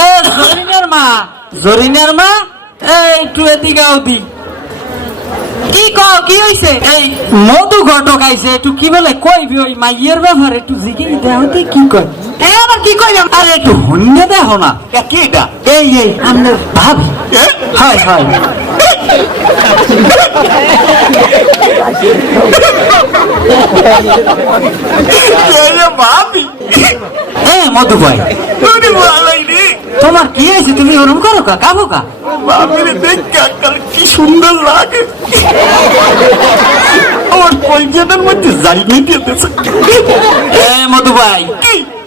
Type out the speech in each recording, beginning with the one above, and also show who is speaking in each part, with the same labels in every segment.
Speaker 1: এ জরিনের মা জরিনের মা এই একটু এদিকে দি
Speaker 2: কি কও কি হইছে?
Speaker 1: এই মধু ঘটক আইছে একটু কি বলে? কইবি ওই মাইয়ের ব্যাপারে একটু জিজ্ঞেস দেহতে কি
Speaker 2: এ আবার কি কইলাম
Speaker 1: আরে একটু হন্যে দেখো না।
Speaker 3: কি এটা?
Speaker 1: এই এই আপনার ভাবি।
Speaker 3: এ?
Speaker 1: হয় হয়।
Speaker 3: ভাবি।
Speaker 1: এ মধু ভাই।
Speaker 3: ভালোই রে
Speaker 1: তোমার কি হয়েছে? তুমি ওরম করো কা? কাবো কা?
Speaker 3: ভাবিরে দেখ কাকার কি সুন্দর লাগে। আমার কলজাটার মধ্যে জাইনে দিতেছে
Speaker 1: এ মধু ভাই?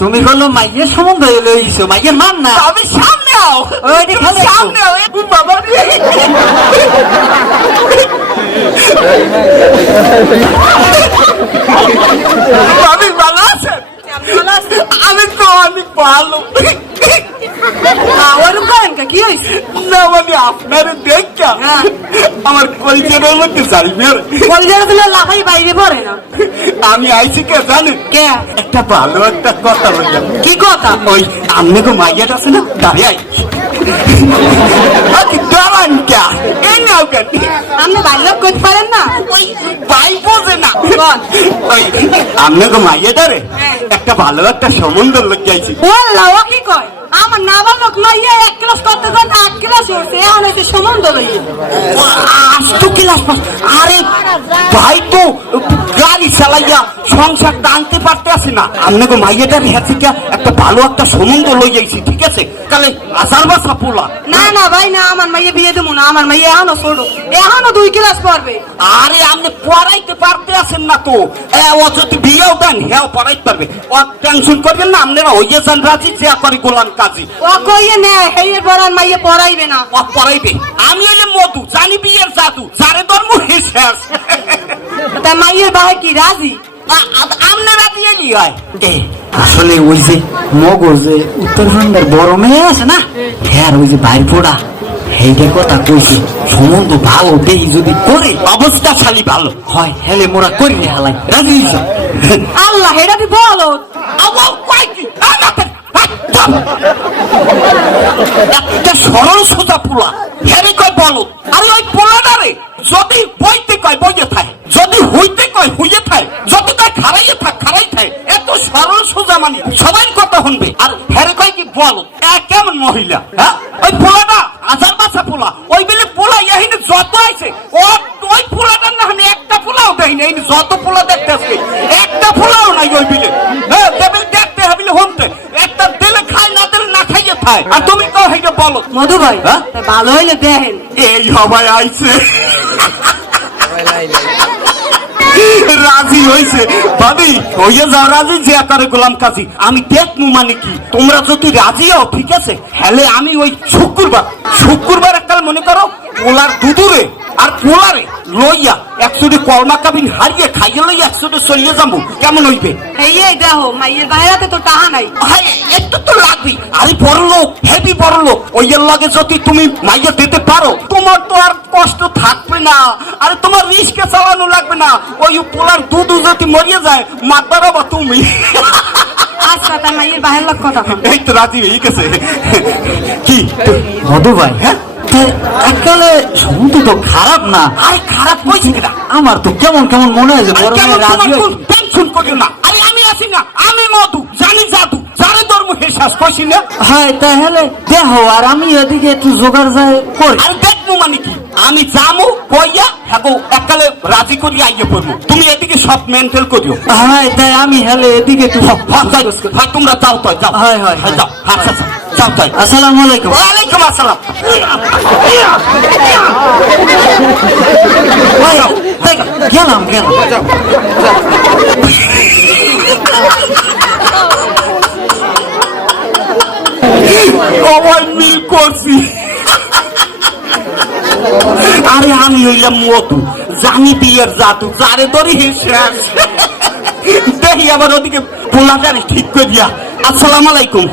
Speaker 1: তুমি বলল মাইয়ের সম্বন্ধ এলো ইসো মাইয়ের মান না?
Speaker 3: আমি সামনে আও।
Speaker 1: ওই খেলে
Speaker 3: সামনে আও এ বাবা রে। ভাবি ভালো আছেন আমি তো অনেক ভালো।
Speaker 2: কা কি হইছে
Speaker 3: না মানে আপনার দেখা
Speaker 2: হ্যাঁ।
Speaker 3: আমার কলজাটার মধ্যে জাইনে
Speaker 2: কলজাটা দিলে লাফাই বাইরে পড়ে না।
Speaker 3: আমি আইছি কে জানেন
Speaker 2: কে?
Speaker 3: একটা ভালো একটা কথা বললাম।
Speaker 2: কি কথা?
Speaker 3: ওই আমনে গো মাইয়াটা আছে না দাঁড়িয়ে আই আকি দাঁড়ান কে? এই নাও কেন
Speaker 2: আপনি বাইরে করতে পারেন না?
Speaker 3: ওই ভাই বোঝে না। ওই আমনে গো মাইয়াটা
Speaker 2: হ্যাঁ।
Speaker 3: একটা ভালো একটা সম্বন্ধ লোক যাইছি
Speaker 2: বললা কি কয়? আমার নাবালক লোক লইয়া এক ক্লাস করতে করতে আট ক্লাস হচ্ছে এখন হচ্ছে সম্বন্ধ লইয়া
Speaker 3: আষ্ট ক্লাস পাস আরে ভাই তো গাড়ি চালাইয়া সংসার টানতে পারতে আসে না। আমনে গো মাইয়াটার হ্যাঁ একটা ভালো একটা সম্বন্ধ লই যাইছি ঠিক আছে? তাহলে আসার বাসা পোলা।
Speaker 2: না না ভাই না আমার মাইয়ে বিয়ে দেবো না আমার মাইয়ে এখনও ছোট। এখনও দুই ক্লাস পড়বে।
Speaker 3: আরে আপনি পড়াইতে পারতে আছেন না তো। এ, ও যদি বিয়েও দেন হ্যাঁ পড়াইতে পারবে। ও টেনশন করবেন না আপনারা হইয়ে যান রাজি যে করে গোলাম কাজী।
Speaker 2: ও কইয়ে না হেয়ের পড়ান মাইয়ে পড়াইবে না।
Speaker 3: ও পড়াইবে। আমি হইলে মধু জানি বিয়ের জাদু যারে ধর্ম শেষ
Speaker 2: মাইয়ের বাহে কি রাজি?
Speaker 3: আপনারা দিয়ে নি হয়?
Speaker 1: আসলে ওই যে মগজে উত্তরবঙ্গের বড় মেয়ে আছে না? হ্যাঁ ওই যে বাইর পোড়া। সেইটার কথা কইছে। সম্বন্ধ ভালো দেই যদি করে
Speaker 3: অবস্থা শালি ভালো।
Speaker 1: হয় হেলে মোরা করি রে হালাই। রাজি
Speaker 2: আল্লাহ বলো
Speaker 3: কয় কি? না, না, থাম। একটা সরল সোজা পোলা হেরে কয় বলো আরে ওই সোজা মানি সবাই কথা শুনবে। আর হেরে কয় কি বলো কেমন মহিলা হ্যাঁ? ওই পোলাটা আজার বাসা পোলা ওই বেলে পোলা ইয়াহিনে যত আইছে ও ওই পোলাটার না একটা পোলাও দেয়নি এই যত পোলা দেখতে আসবে একটা পোলাও নাই ওই বিলে। হ্যাঁ দেখতে হাবিলে হমতে একটা দিলে খায় না দিলে না খাইয়ে খায়। আর তুমি কও হেইটা বলো।
Speaker 2: মধু ভাই
Speaker 3: হ্যাঁ?
Speaker 2: তা ভালো হইলে দেখেন।
Speaker 3: এই সবাই আইছে। হইছে ভাবি হইয়া যাও রাজি যে আকারে গোলাম কাজী আমি দেখমু মানে কি? তোমরা যদি রাজি হও ঠিক আছে? আমি ওই শুক্রবার শুক্রবার একটা মনে করো পোলার দুদুরে আর পোলারে লইয়া একশোটি কলমা কাবিন হারিয়ে খাইয়ে লইয়া একশোটি চলিয়ে যাব। কেমন হইবে?
Speaker 2: এই দেখো মাইয়ের বাহেরাতে তো টাহা নাই।
Speaker 3: একটু তো লাগবে। আরে বড় লোক হেভি বড় লোক। ওই লগে যদি তুমি মাইয়া দিতে পারো তোমার তো আর কষ্ট থাকবে না। আরে তোমার রিস্কে লাগবে না। ওই পোলার দুধ যদি মরিয়ে যায় মাতবার বা তুমি।
Speaker 2: আচ্ছা।
Speaker 3: এই তো রাজি হয়ে গেছে। কি?
Speaker 1: মধু ভাই হ্যাঁ? এককালে সম্বন্ধ তো খারাপ না।
Speaker 3: আরে খারাপ কইছি কিনা
Speaker 1: আমার তো কেমন কেমন মনে হয় যে
Speaker 3: আরে
Speaker 1: বড়
Speaker 3: কেন
Speaker 1: মেয়ে রাজি
Speaker 3: টেনশন করিও না। আরে আমি আছি না আমি মধু জানি জাদু। যারে ধর্ম হে শ্বাস কইছি না।
Speaker 1: হ্যাঁ তাহলে দেখো আর আমি এদিকে একটু জোগাড় যায় করি।
Speaker 3: আরে দেখব মানে কি? আমি যামু কইয়া হ্যাঁ এককালে রাজি করি আইয়ে পড়ব তুমি এদিকে সব মেন্টাল করিও।
Speaker 1: হয় তাই আমি হেলে এদিকে একটু
Speaker 3: হ্যাঁ, হ্যাঁ, তোমরা যাও তো যাও।
Speaker 1: হয়, হয়,
Speaker 3: হ্যাঁ, যাও আচ্ছা আচ্ছা যাও তাই
Speaker 1: আসসালামু আলাইকুম।
Speaker 3: ওয়ালাইকুম আসসালাম।
Speaker 1: গেলাম গেলাম।
Speaker 3: সবাই মিল করছি আরে আমি হইলাম মধু, জানি বিয়ের জাতু ধরি হে শেষ। দেখি আবার ওদিকে পোলাটারে ঠিক করে দিয়া আসসালাম আলাইকুম।